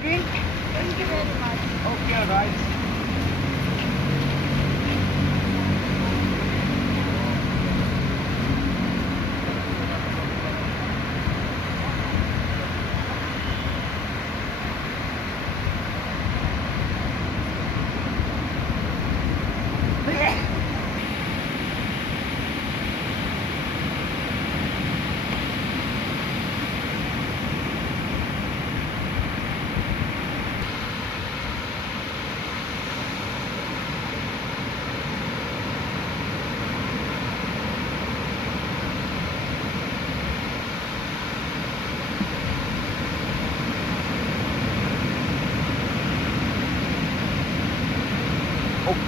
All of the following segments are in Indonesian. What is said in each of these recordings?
Drink? Thank you very much. Okay, alright.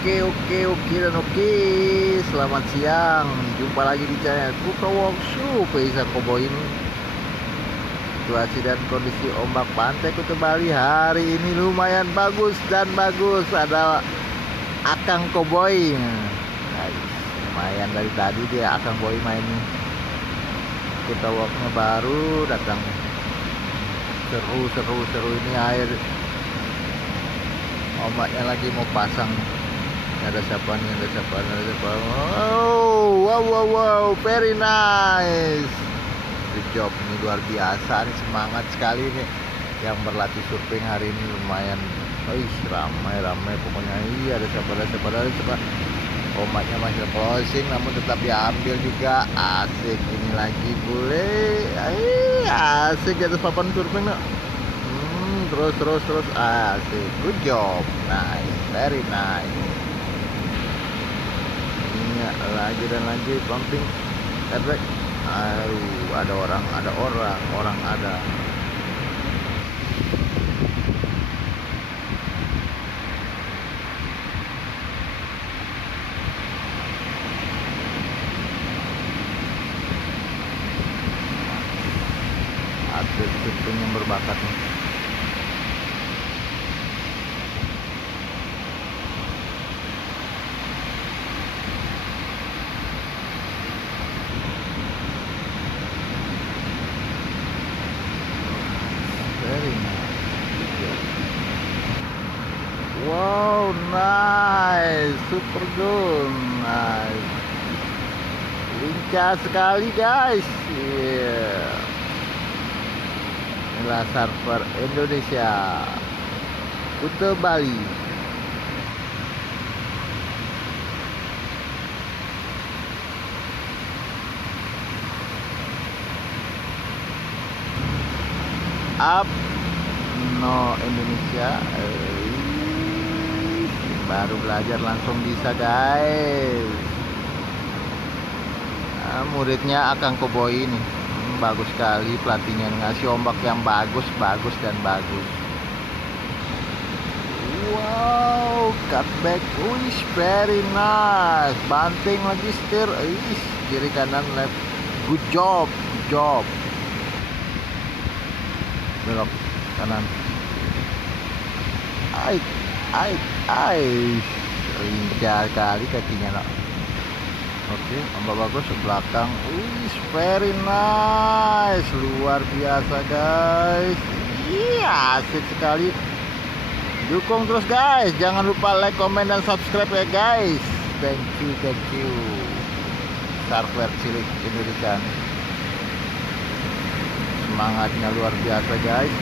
Oke dan oke. Selamat siang. Jumpa lagi di channel Kuto Workshop Peisa Koboin. Situasi dan kondisi ombak pantai Kuta Bali hari ini lumayan bagus dan bagus. Ada Akang Koboy. Lumayan dari tadi dia Akang Boy main. Kuta Worknya baru datang. Seru ini air. Ombaknya lagi mau pasang. Ada siapa nih, ada siapa. Wow, very nice. Good job, ini luar biasa nih, semangat sekali nih yang berlatih surfing hari ini. Lumayan, ramai pokoknya. Iya, ada siapa. Ombaknya masih closing namun tetap diambil juga. Asik, ini lagi boleh. Asik di atas papan surfing no. Terus asik. Good job, nice, very nice. Lagi dan lagi pumping efek. Ada orang ada. Atlet surfing yang berbakat nih. Wow, nice, super good, nice, lincah sekali guys. Inilah surfer Indonesia, Kuta Bali. Up, no Indonesia. Baru belajar langsung bisa guys. Muridnya Akang Koboy ini. Bagus sekali pelatihnya, ngasih ombak yang bagus. Wow, cutback, very nice. Banting lagi setir, kiri kanan left. Good job. Belok kanan. Lincah kali kakinya nak. Oke, ombak bagus belakang. Very nice, luar biasa guys. Asik sekali. Dukung terus guys, jangan lupa like, komen, dan subscribe ya guys. Thank you. Surfer cilik Indonesia. Semangatnya luar biasa guys.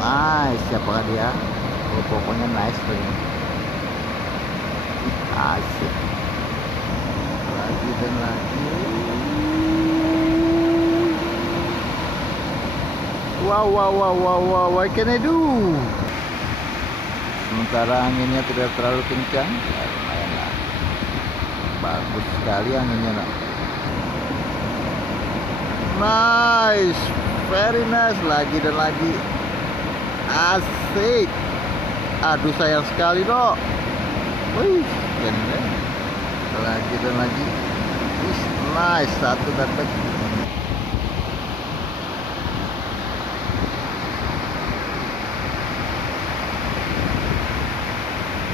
Nice, siapakah dia? Pokoknya nice tuh. Asik. Lagi dan lagi. Wow, what can I do? Sementara anginnya tidak terlalu kencang, ya lumayan lah. Bagus sekali anginnya nak. Nice, very nice. Lagi dan lagi. Asik. Aduh sayang sekali dok. Lagi dan lagi. Nice, satu dapat.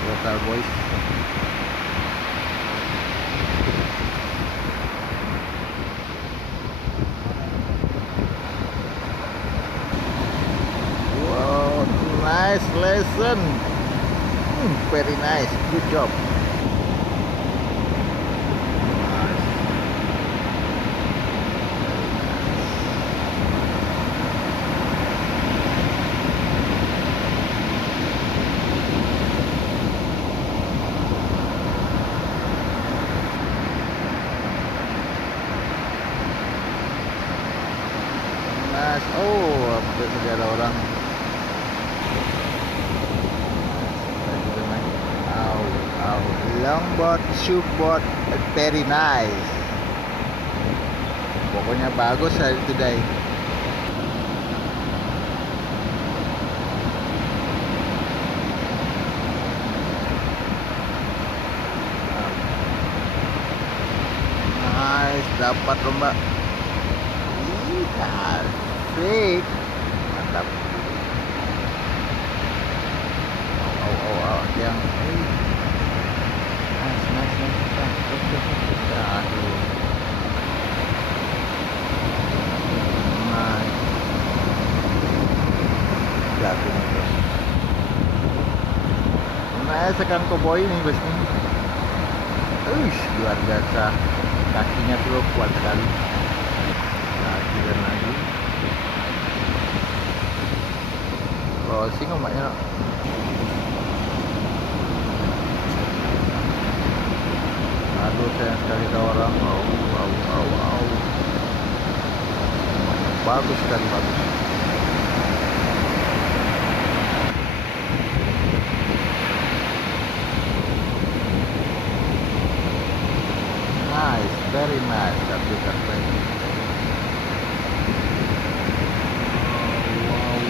Local boys. nice lesson. Very nice, good job. Nice. Oh, hampir saja ada orang. Longboard, shootboard, very nice. Pokoknya bagus hari today. Nice, dapat lomba. Asik, mantap. Yang aduh. Jatuh. Nah, sekarang koboi nih bos nih. Luar biasa. Kakinya tuh kuat sekali. Lagi dan lagi. Crossing omaknya. Aduh, sayang sekali ada orang. Bagus sekali, bagus. Nice, very nice.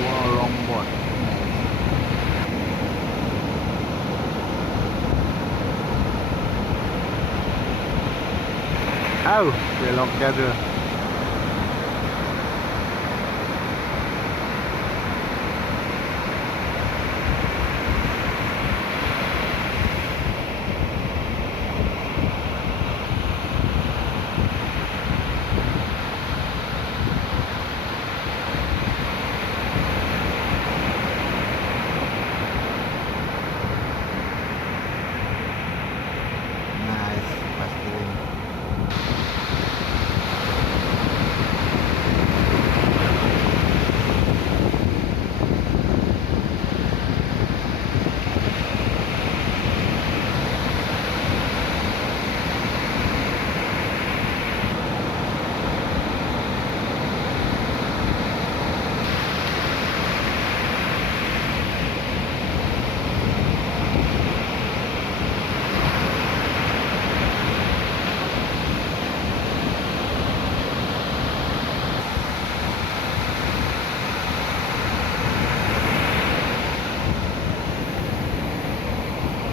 Wow, longboard. Beloknya tuh. Nice, pasti.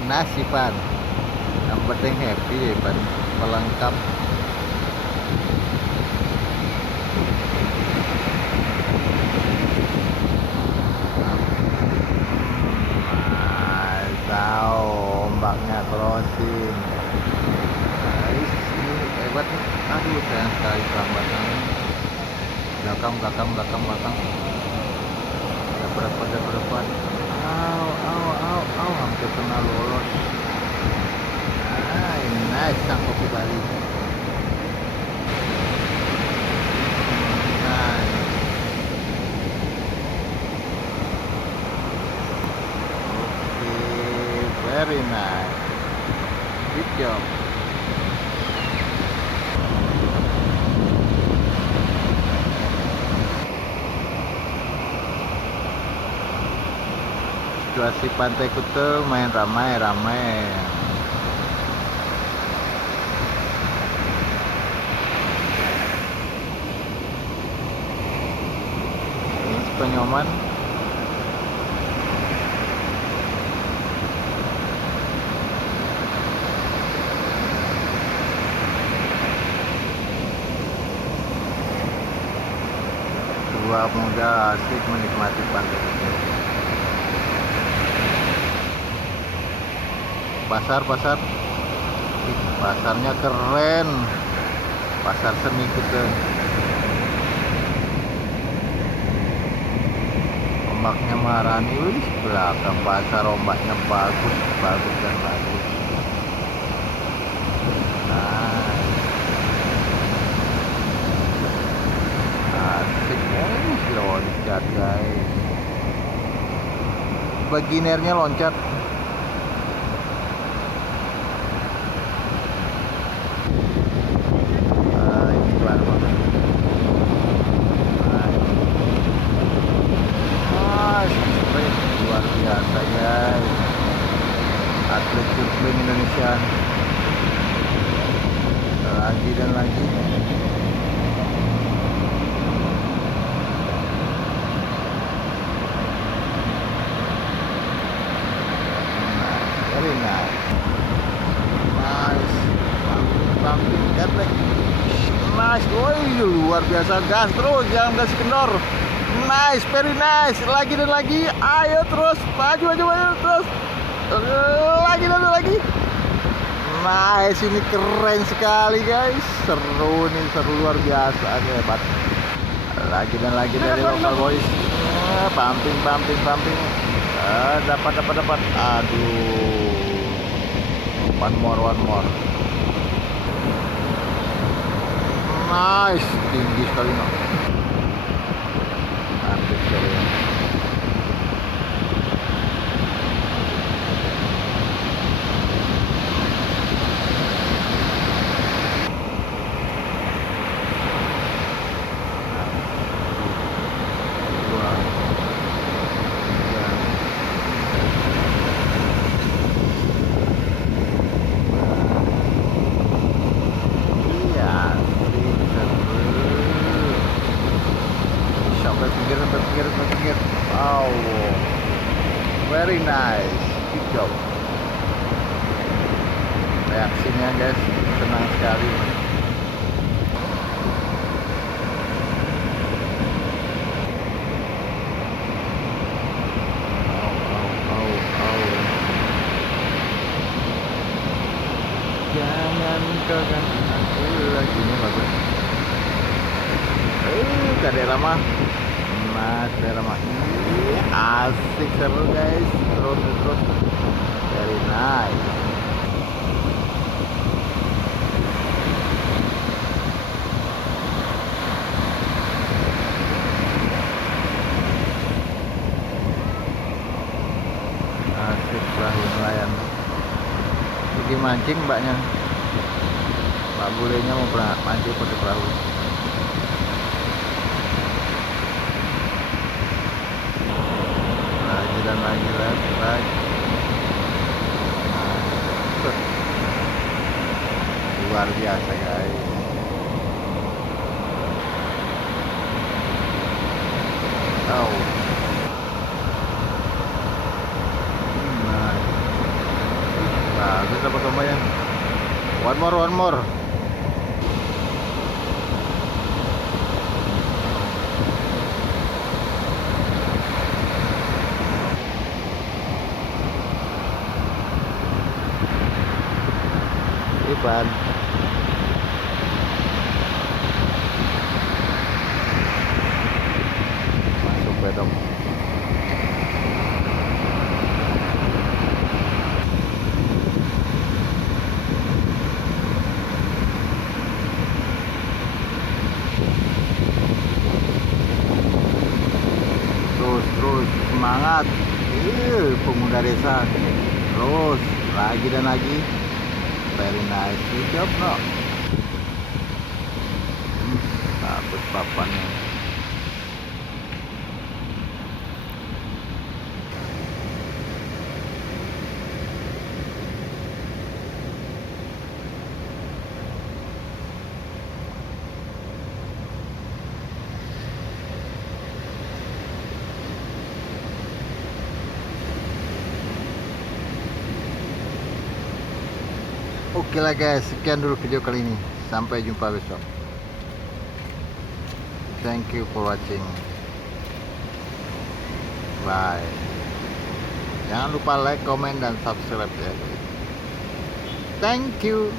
Nasi pan, yang penting happy ya pan, pelengkap. Tahu ombaknya crossing. Nice, ini hebat nih. Aduh, sayang sekali perambatan. Belakang. Ada berapa? Hampir kena lolos. Nice, sang kopi Bali. Nice. Okay, very nice. Good job. Situasi Pantai Kuta main ramai. Ini Penyoman. Dua muda asik menikmati pantai Kuta. Pasar. Pasarnya keren. Pasar seni Kuta. ombaknya Maharani, wih, belakang pasar ombaknya bagus, bagus dan bagus. Nah, asik guys, loncat guys. Beginnernya loncat. Ini kelar banget. Sprint luar biasa guys, atlet surfing Indonesia lagi dan lagi. Very nice, nice, bumping ketek, nice, woi luar biasa, gas terus, jangan gas kendor. Nice, very nice. Lagi dan lagi. Ayo terus. Maju terus. Lagi dan lagi. Nice, ini keren sekali guys. Seru nih, seru luar biasa. Hebat. Lagi dan lagi dari local boys. Pumping. Dapat. Aduh. One more. Nice, tinggi sekali no. Sampai pinggir. Wow, very nice, good job. Reaksinya guys, tenang sekali. Jangan kau ganti lagi, ini bagus. Daerah mah, asik, seru guys, terus, very nice. Asik perahu nelayan. Pergi mancing mbaknya, Mbak Bulenya mau mancing pakai perahu. Dan lagi luar biasa guys. Bagus dapat lumayan. One more. Ipan. Masuk bedok. Terus semangat. Pemuda desa. Terus lagi dan lagi. Very nice, good job no. Bagus papannya. Oke lah guys, sekian dulu video kali ini. Sampai jumpa besok. Thank you for watching. Bye. Jangan lupa like, comment, dan subscribe ya. Thank you.